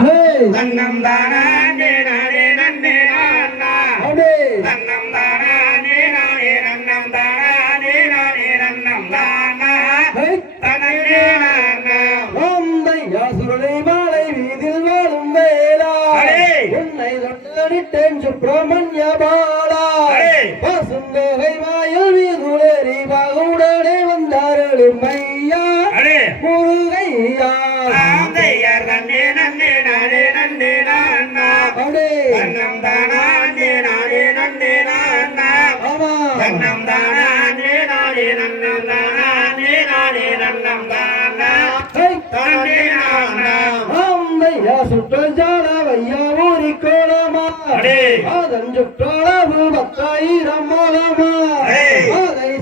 தன்னம் தானே நானே நன்னே நானா தன்னம் தானே நானே நன்னம் தானே நானே நன்னம் தானா தனே நானா சுருளை மாலை வீதில் வாழும் வேளா! உன்னை தொட்டடித்தேன் சுப்பிரமணிய பாலா! பசுந்தொகை வாயில் வீதுளேறி பாகுடனே வந்தாரளும்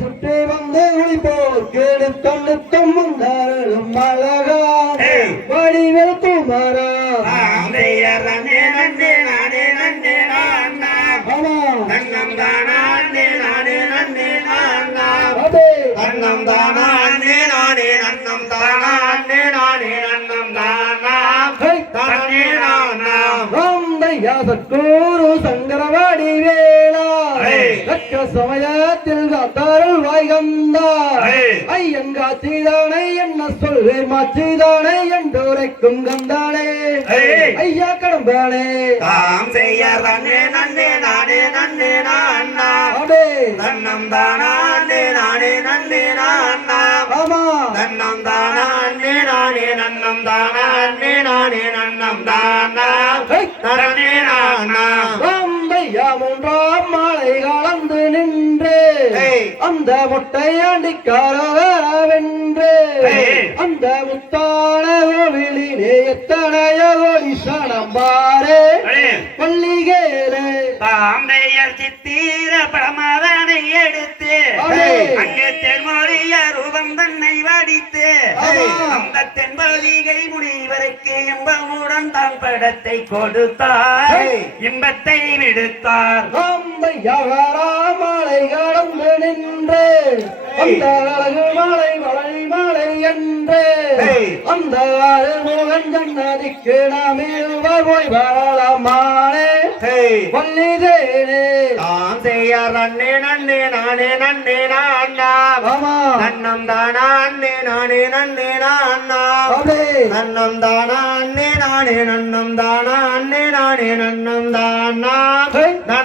சுற்றி வந்து ஒளிப்போர் கேடு தன்னுத்தம் வந்தாரளும் அழகா வடிவேல் குமாரா தானே சற்கூரு சங்கரவாடி வேளா! தக்க சமயத்தில் காத்தாருள் வாய்கந்தா அடே! ஐயங்காட்சிதானே என்ன சொல்வேன் மாட்சிதானே என்றுரைக்கும் கந்தானே! ஐயா கடம்பானே தாம் செய்ய தன்னே நன்னே நானே நன்னே நானா அடே தன்னம் தானே நானே நன்னே நானா ஆமா. தன்னம் தானே நானே நன்னம் தானே நானே நன்னம் தானா! தரணே ஐயா மூன்றாம் மாலை கலந்து நின்று. அந்த முட்டையாண்டிக்காரவென்று. அந்த முத்தான கோவிலிலே எத்தனைய ஒளி சனம் பாரு தாந்தையர் சித்தீர பரமதனை எடுத்து! அங்கே தென்மொழிய ரூபம் தன்னை வடித்து. அந்த தென்பொதிகை முனிவருக்கு இன்பமுடன் தான் படத்தை கொடுத்தார். இன்பத்தை விடுத்தார் மாலை கலந்து நின்று அந்த அழகு மாலை மலை மாலை என்று. அந்த முகன் ஜன்னதிக்கு நாமே போய் வாழமானே வள்ளிதேனே தாம் செய்ய நன்னே நன்னே நானே நன்னே நானா ஆமா. நன்னம் தானா அண்ணே நானே நன்னே நானா அடே நன்னம் தானா அண்ணே நானே நன்னம் தானா அண்ணே நானே நன்னம் தானா.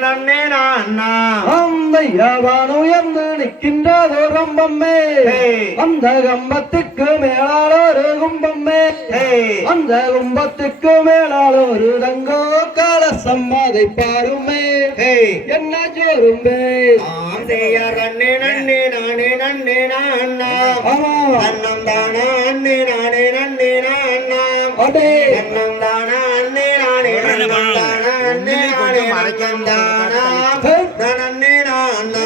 நன்னே நானா அம்மையாவான் உயர்ந்து நிற்கின்றது ரம்பம்மே ஹே. அந்த கம்பத்துக்கு மேலால் ஒரு கும்பம்மே ஹே. அந்த கும்பத்துக்கு மேலால் ஒரு தங்கோ கலசம் அதை பாருமே. ஹே. என்ன ஜோரும்பே தாம் செய்ய நன்னே நன்னே நானே நன்னே நானா ஆமா. நன்னம் தானா அண்ணே நானே நன்னே நானா அடே. நன்னம் தானா அண்ணே நானே நன்னம் தானா அண்ணே நானே நன்னம் தானா ஹே. நன்னே நானா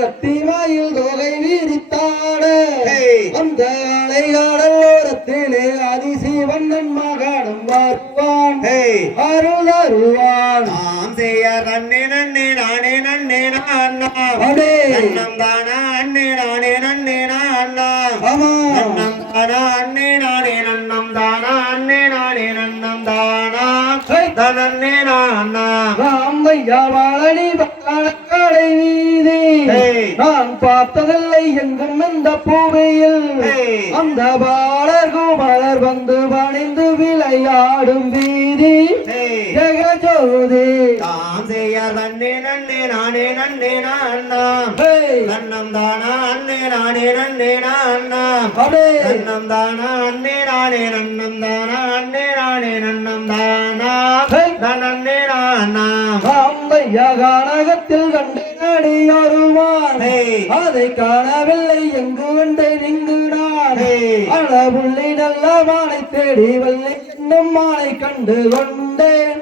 அங்கே கத்திமாயில் தொகை வீரித்தாட ஹே. அந்த அலைகாடலோரத்திலே அதிசீவன் மகாடம் வருவான் ஹே. அருள் அருள்வான். தாம் செய்ய நன்னே நன்னே நானே நன்னே நானா அடே. நன்னம் தானா அண்ணே நானே நன்னே நானா ஆமா. நன்னம் தானா அண்ணே நானே நன்னம் தானா அண்ணே நானே நன்னம் தானா. தனன்னே நானா ராமையா வாழனி கடை வீதி. நான் பார்த்ததில்லை எங்கும் இந்த பூமியில். அந்த பாலர் குமரர் வந்து பணிந்து விளையாடும் வீதி. ஜெகஜோதி நன்னே நன்னே நானே நன்னே. நன்னம் தானா அண்ணே நானே நன்னே நன்னம் தானா அண்ணே நானே நன்னம் தானா அண்ணே நானே நன்னம் தானா. நன்னே நானா ராமையா கானகத்தில் கண்டு நடியொருவான் ஹே. அதை காணவில்லை எங்கு கண்டேன் இங்கு நான். ஹே. அளவுள்ளி நல்ல மானை தேடி வள்ளி என்னும் மானை கண்டு கொண்டேன்.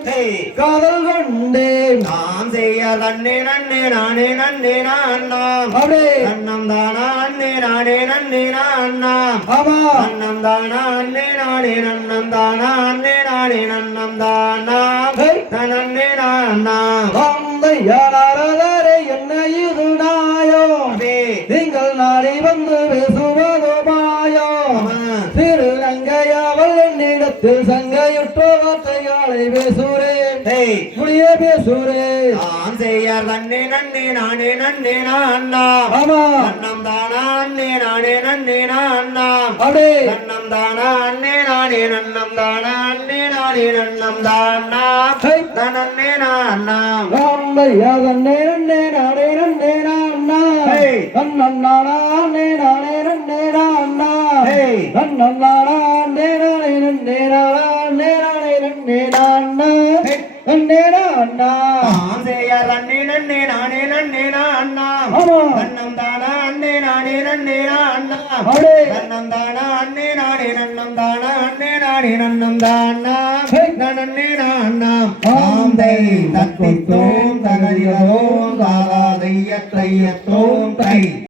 காதல் கொண்டேன். தாம் செய்ய நன்னே நன்னே நானே நன்னே நானா அடே. நன்னம் தானா அண்ணே நானே நன்னே நானா ஆமா. நன்னம் தானா அண்ணே நானே நன்னம் தானா அண்ணே நானே நன்னம் தானா. ஹே. நன்னே நானா ராமையா பாடி வந்து பேசுவதுமாயோ திரு நங்கைய அவள் என்னிடத்தில் சங்கையுற்ற வார்த்தைகளை பேசுறேன் புளிய பேசுறேன் நான் செய்யார் தன்னே நன்னே நானே நன்னே நான்னா ஆமா. அண்ணம் தானா அண்ணே நானே நன்னே நான்னா அடே. அண்ணம் தானா அண்ணே நானே நன்னம் தானா அண்ணே நானே நன்னம் தானா நன்னே நான்னா அம்மையா தன்னே நன்னே நானே நன்னே நன்னம் நானே நன்னம் தானா அண்ணே நானே நன்னே நான்னா நன்னம் தானா நானே அண்ணே நானே. நன்னே நான்னா ஆந்தை தத்தித்தோம் தகதிலதோம் தாராதைய தையத்தோம் தை.